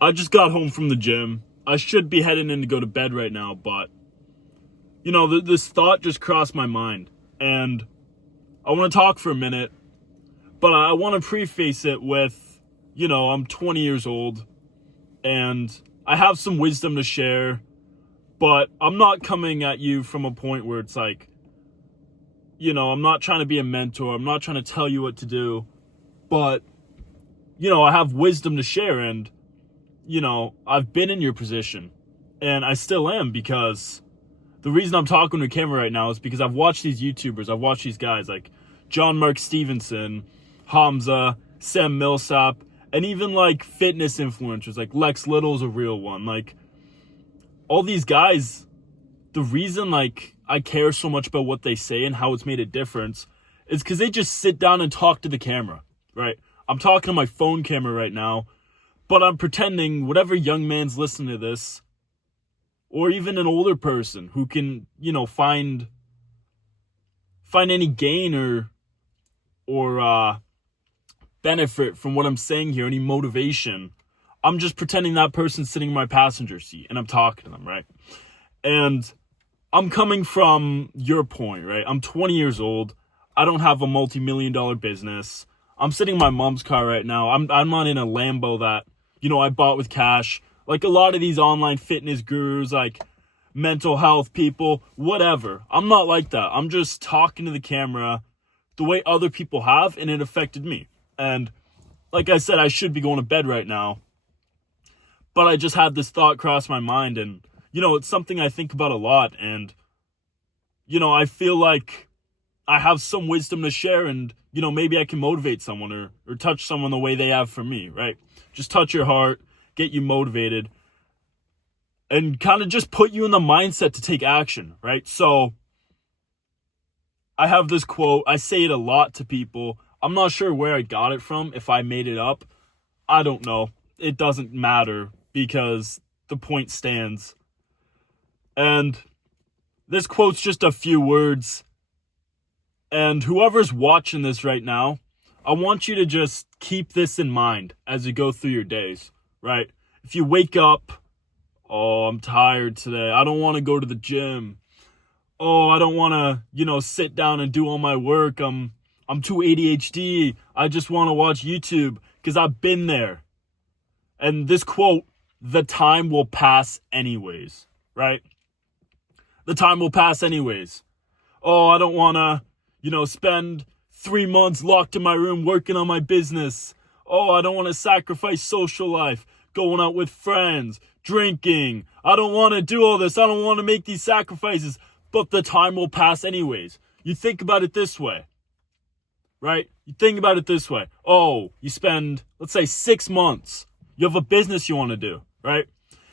I just got home from the gym. I should be heading in to go to bed right now, but, this thought just crossed my mind. And I want to talk for a minute, but I want to preface it with, I'm 20 years old, and I have some wisdom to share, but I'm not coming at you from a point where it's like, I'm not trying to be a mentor. I'm not trying to tell you what to do, but, I have wisdom to share, and I've been in your position, and I still am, because the reason I'm talking to a camera right now is because I've watched these YouTubers, I've watched these guys like John Mark Stevenson, Hamza, Sam Millsap, and even like fitness influencers, like Lex Little's a real one. Like, all these guys, the reason like I care so much about what they say and how it's made a difference is because they just sit down and talk to the camera, right? I'm talking to my phone camera right now, but I'm pretending whatever young man's listening to this, or even an older person who can, find any gain or benefit from what I'm saying here, any motivation. I'm just pretending that person's sitting in my passenger seat and I'm talking to them, right? And I'm coming from your point, right? I'm 20 years old. I don't have a multi-million-dollar business. I'm sitting in my mom's car right now. I'm not in a Lambo that, I bought with cash. Like a lot of these online fitness gurus, like mental health people, whatever. I'm not like that. I'm just talking to the camera the way other people have, and it affected me. And like I said, I should be going to bed right now, but I just had this thought cross my mind, and, it's something I think about a lot, and, I feel like I have some wisdom to share, and, maybe I can motivate someone or touch someone the way they have for me, right? Just touch your heart, get you motivated, and kind of just put you in the mindset to take action, right? So I have this quote. I say it a lot to people. I'm not sure where I got it from, if I made it up. I don't know. It doesn't matter, because the point stands. And this quote's just a few words. And whoever's watching this right now, I want you to just keep this in mind as you go through your days, right? If you wake up, oh, I'm tired today, I don't want to go to the gym. Oh, I don't want to, sit down and do all my work. I'm too ADHD. I just want to watch YouTube, because I've been there. And this quote, the time will pass anyways, right? The time will pass anyways. Oh, I don't want to, spend 3 months locked in my room working on my business. Oh, I don't want to sacrifice social life, going out with friends, drinking. I don't want to do all this. I don't want to make these sacrifices. But the time will pass anyways. You think about it this way, right? You think about it this way. Oh, you spend, let's say, 6 months. You have a business you want to do, right?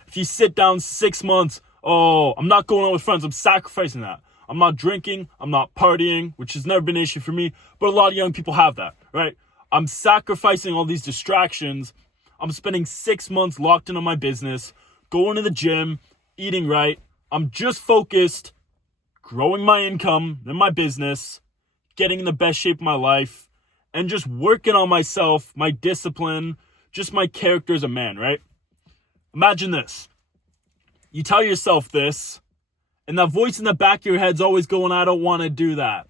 If you sit down 6 months, oh, I'm not going out with friends. I'm sacrificing that. I'm not drinking. I'm not partying, which has never been an issue for me. But a lot of young people have that, right? I'm sacrificing all these distractions. I'm spending 6 months locked in on my business, going to the gym, eating right. I'm just focused, growing my income and my business, getting in the best shape of my life, and just working on myself, my discipline, just my character as a man, right? Imagine this. You tell yourself this, and that voice in the back of your head's always going, I don't want to do that.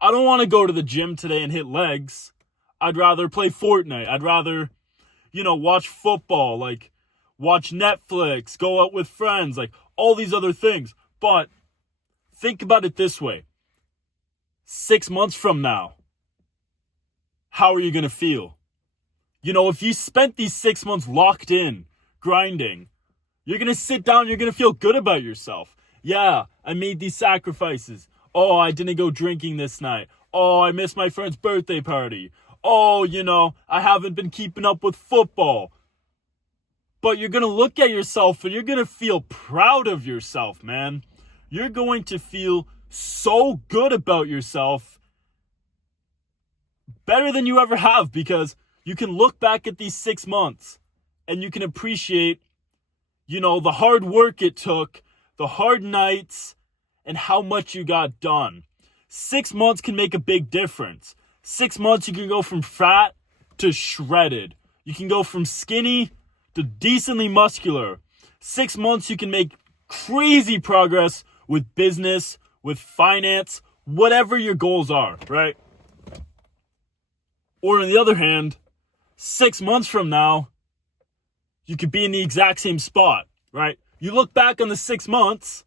I don't want to go to the gym today and hit legs. I'd rather play Fortnite. I'd rather, watch football, like watch Netflix, go out with friends, like all these other things. But think about it this way. 6 months from now, how are you going to feel? If you spent these 6 months locked in, grinding, you're going to sit down, you're going to feel good about yourself. Yeah, I made these sacrifices. Oh, I didn't go drinking this night. Oh, I missed my friend's birthday party. Oh, I haven't been keeping up with football. But you're going to look at yourself and you're going to feel proud of yourself, man. You're going to feel so good about yourself, better than you ever have, because you can look back at these 6 months and you can appreciate, the hard work it took, the hard nights, and how much you got done. 6 months can make a big difference. 6 months, you can go from fat to shredded. You can go from skinny to decently muscular. 6 months, you can make crazy progress with business, with finance, whatever your goals are, right? Or on the other hand, 6 months from now, you could be in the exact same spot, right? You look back on the 6 months,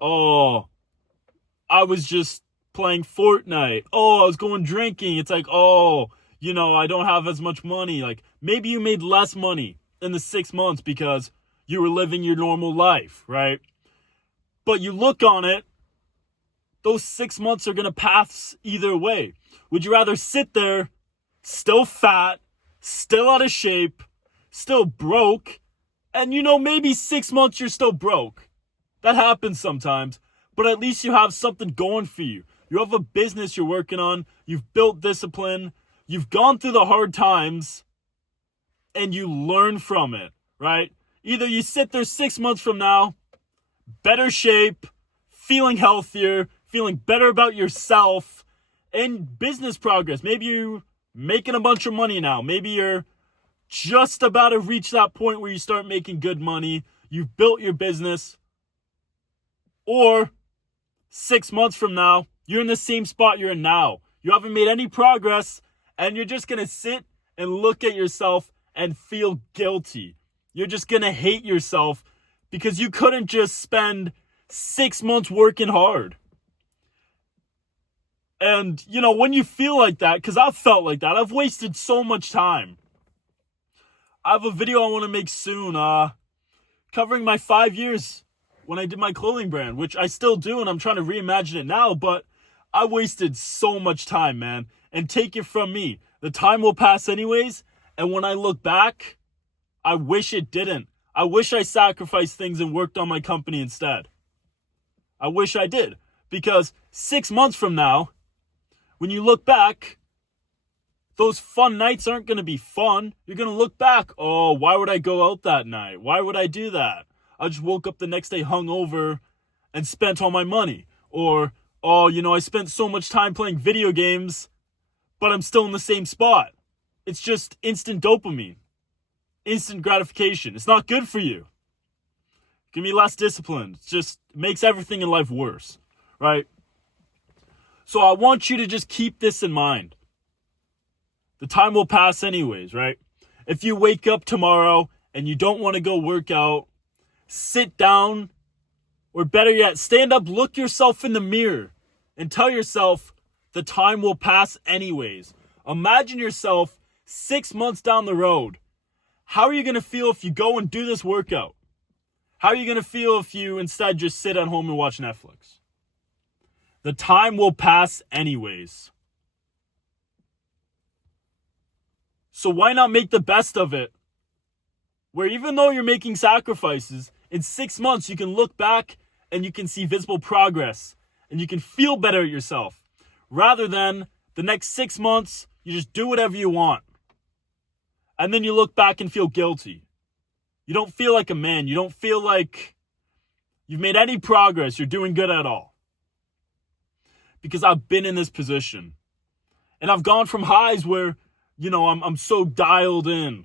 oh, I was just playing Fortnite. Oh, I was going drinking. It's like, oh, I don't have as much money. Like, maybe you made less money in the 6 months because you were living your normal life, right? But you look on it, those 6 months are going to pass either way. Would you rather sit there, still fat, still out of shape, still broke, and maybe 6 months you're still broke? That happens sometimes, but at least you have something going for you. You have a business you're working on, you've built discipline, you've gone through the hard times, and you learn from it, right? Either you sit there 6 months from now, better shape, feeling healthier, feeling better about yourself, and business progress. Maybe you're making a bunch of money now. Maybe you're just about to reach that point where you start making good money. You've built your business. Or 6 months from now, you're in the same spot you're in now. You haven't made any progress, and you're just going to sit and look at yourself and feel guilty. You're just going to hate yourself because you couldn't just spend 6 months working hard. And, when you feel like that, because I've felt like that, I've wasted so much time. I have a video I want to make soon, covering my 5 years when I did my clothing brand, which I still do, and I'm trying to reimagine it now, but I wasted so much time, man. And take it from me, the time will pass anyways, and when I look back, I wish it didn't. I wish I sacrificed things and worked on my company instead. I wish I did, because 6 months from now, when you look back, those fun nights aren't going to be fun. You're going to look back, oh, why would I go out that night? Why would I do that? I just woke up the next day hungover and spent all my money. Or, oh, I spent so much time playing video games, but I'm still in the same spot. It's just instant dopamine, instant gratification. It's not good for you. Give me less discipline. It just makes everything in life worse, right? So I want you to just keep this in mind. The time will pass anyways, right? If you wake up tomorrow and you don't want to go work out, sit down, or better yet, stand up, look yourself in the mirror, and tell yourself the time will pass anyways. Imagine yourself 6 months down the road. How are you going to feel if you go and do this workout? How are you going to feel if you instead just sit at home and watch Netflix? The time will pass anyways. So why not make the best of it? Where even though you're making sacrifices, in 6 months you can look back and you can see visible progress. And you can feel better at yourself. Rather than the next 6 months, you just do whatever you want. And then you look back and feel guilty. You don't feel like a man. You don't feel like you've made any progress. You're doing good at all. Because I've been in this position. And I've gone from highs where, I'm so dialed in.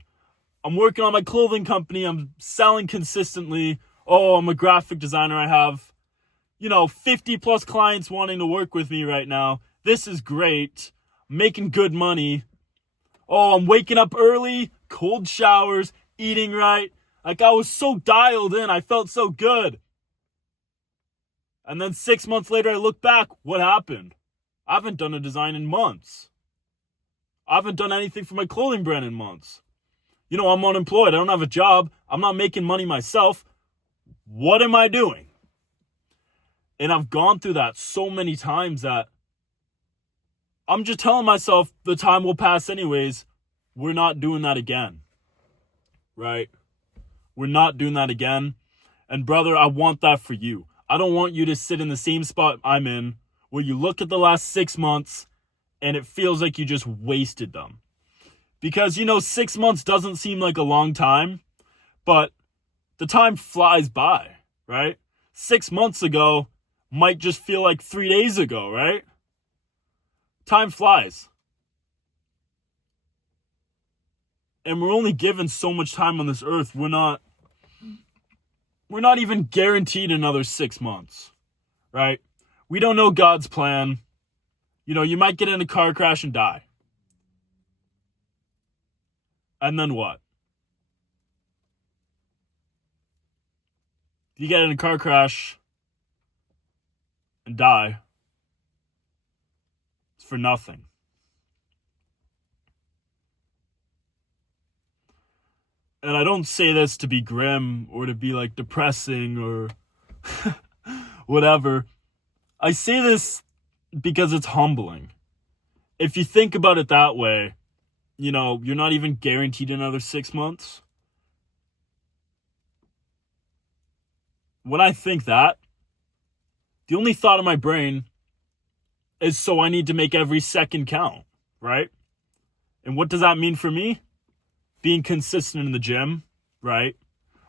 I'm working on my clothing company. I'm selling consistently. Oh, I'm a graphic designer. I have, 50 plus clients wanting to work with me right now. This is great. I'm making good money. Oh, I'm waking up early, cold showers, eating right. Like I was so dialed in. I felt so good. And then 6 months later, I look back. What happened? I haven't done a design in months. I haven't done anything for my clothing brand in months. I'm unemployed. I don't have a job. I'm not making money myself. What am I doing? And I've gone through that so many times that I'm just telling myself the time will pass anyways. We're not doing that again. Right? We're not doing that again. And brother, I want that for you. I don't want you to sit in the same spot I'm in where you look at the last 6 months and it feels like you just wasted them. Because, 6 months doesn't seem like a long time, but the time flies by, right? 6 months ago might just feel like 3 days ago, right? Time flies. And we're only given so much time on this earth. We're not even guaranteed another 6 months, right? We don't know God's plan. You know, you might get in a car crash and die. And then what? If you get in a car crash and die, it's for nothing. And I don't say this to be grim or to be like depressing or whatever. I say this because it's humbling. If you think about it that way, you know, you're not even guaranteed another 6 months. When I think that, the only thought in my brain is, so I need to make every second count, right? And what does that mean for me? Being consistent in the gym, right?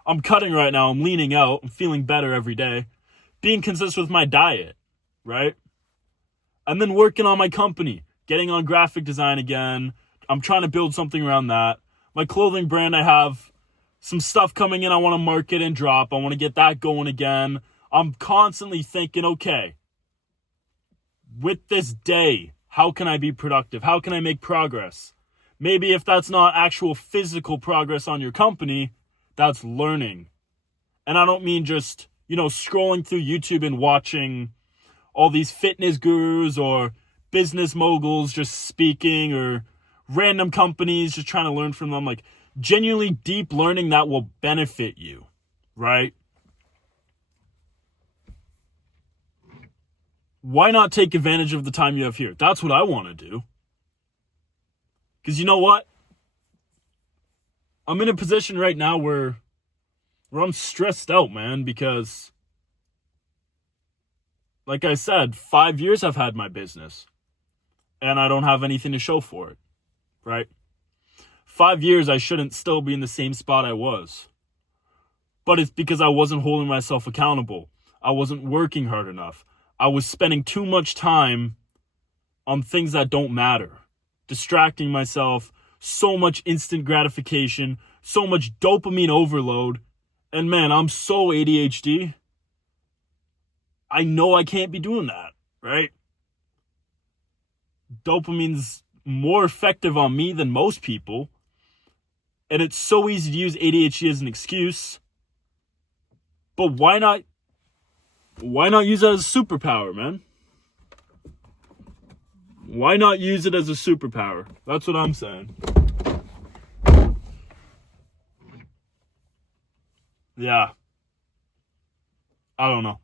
I'm cutting right now. I'm leaning out. I'm feeling better every day. Being consistent with my diet, right? And then working on my company, getting on graphic design again. I'm trying to build something around that. My clothing brand, I have some stuff coming in I want to market and drop. I want to get that going again. I'm constantly thinking, okay, with this day, how can I be productive? How can I make progress? Maybe if that's not actual physical progress on your company, that's learning. And I don't mean just, you know, scrolling through YouTube and watching all these fitness gurus or business moguls just speaking, or random companies just trying to learn from them. Like, genuinely deep learning that will benefit you, right? Why not take advantage of the time you have here? That's what I want to do. Because you know what? I'm in a position right now where I'm stressed out, man, because, like I said, 5 years I've had my business, and I don't have anything to show for it, right? 5 years I shouldn't still be in the same spot I was. But it's because I wasn't holding myself accountable. I wasn't working hard enough. I was spending too much time on things that don't matter. Distracting myself, so much instant gratification, so much dopamine overload. And man, I'm so ADHD. I know I can't be doing that, right? Dopamine's more effective on me than most people. And it's so easy to use ADHD as an excuse. But why not use it as a superpower, man? Why not use it as a superpower? That's what I'm saying. Yeah. I don't know.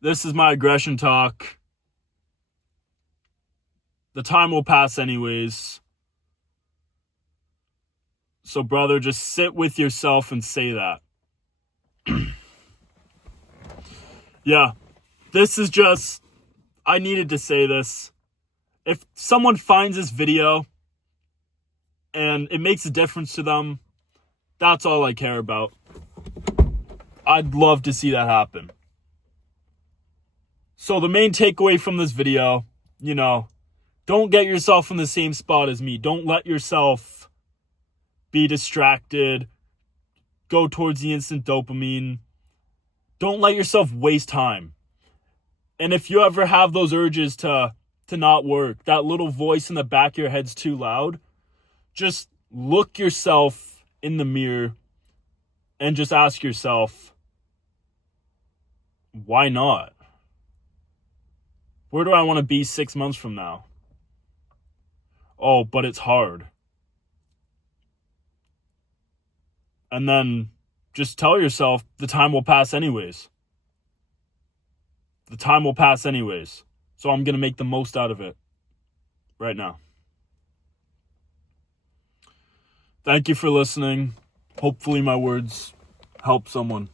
This is my aggression talk. The time will pass anyways. So, brother, just sit with yourself and say that. Yeah. This is just, I needed to say this. If someone finds this video and it makes a difference to them, that's all I care about. I'd love to see that happen. So the main takeaway from this video, you know, don't get yourself in the same spot as me. Don't let yourself be distracted, go towards the instant dopamine. Don't let yourself waste time. And if you ever have those urges to not work, that little voice in the back of your head's too loud, just look yourself in the mirror and just ask yourself, why not? Where do I want to be 6 months from now? Oh, but it's hard. And then just tell yourself the time will pass anyways. The time will pass anyways. So I'm going to make the most out of it right now. Thank you for listening. Hopefully my words help someone.